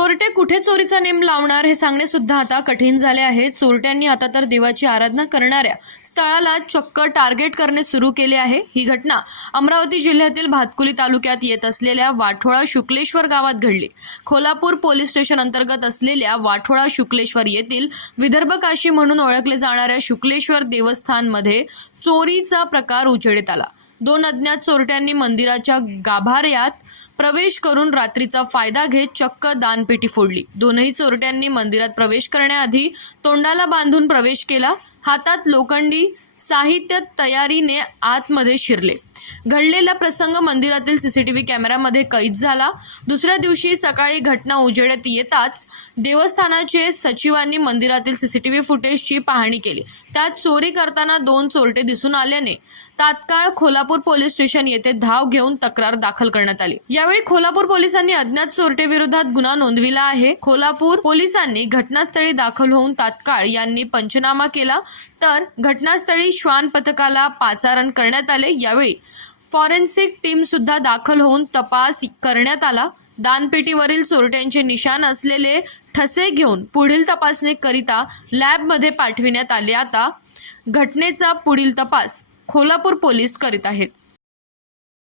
चोरटे कुठे चोरीचा नेम लावणार हे सांगणे सुद्धा आता कठीण झाले आहे. चोरट्यांनी आता तर देवाची आराधना करणाऱ्या स्थळाला चक्क टार्गेट करणे सुरू केले आहे. ही घटना अमरावती जिल्ह्यातील भातकुली तालुक्यात येत असलेल्या वाठोळा शुक्लेश्वर गावात घडली. खोलापूर पोलीस स्टेशन अंतर्गत असलेल्या वाठोळा शुक्लेश्वर येथील विदर्भ काशी म्हणून ओळखले जाणाऱ्या शुक्लेश्वर देवस्थानमध्ये चोरीचा प्रकार उजेडीत आला. दोन अज्ञात चोरट्यांनी मंदिराच्या गाभाऱ्यात प्रवेश करून रात्रीचा फायदा घेत चक्क दानपेटी फोडली. दोनही चोरट्यांनी मंदिरात प्रवेश करण्याआधी तोंडाला बांधून प्रवेश केला. हातात लोखंडी साहित्य तयारीने आतमध्ये शिरले. घडलेला प्रसंग मंदिरातील सीसीटीव्ही कॅमेऱ्यामध्ये कैद झाला. दुसऱ्या दिवशी सकाळी घटना उजेडत येताच देवस्थानाचे सचिवांनी मंदिरातील सीसीटीव्ही फुटेजची पाहणी केली. त्यात चोरी करताना दोन चोरटे दिसून आल्याने तात्काळ खोलापूर पोलीस स्टेशन येथे धाव घेऊन तक्रार दाखल करण्यात आली. यावेळी खोलापूर पोलिसांनी अज्ञात चोरटे विरोधात गुन्हा नोंदविला आहे. खोलापूर पोलिसांनी घटनास्थळी दाखल होऊन तात्काळ यांनी पंचनामा केला. तर घटनास्थळी श्वान पथकाला पाचारण करण्यात आले. यावेळी फॉरेन्सिक टीम सुद्धा दाखल होऊन तपास करण्यात आला. दानपेटीवरील चोरट्यांचे निशाण असलेले ठसे घेऊन पुढील तपासणीकरिता लॅबमध्ये पाठविण्यात आले. आता घटनेचा पुढील तपास खोलापूर पोलीस करीत आहेत.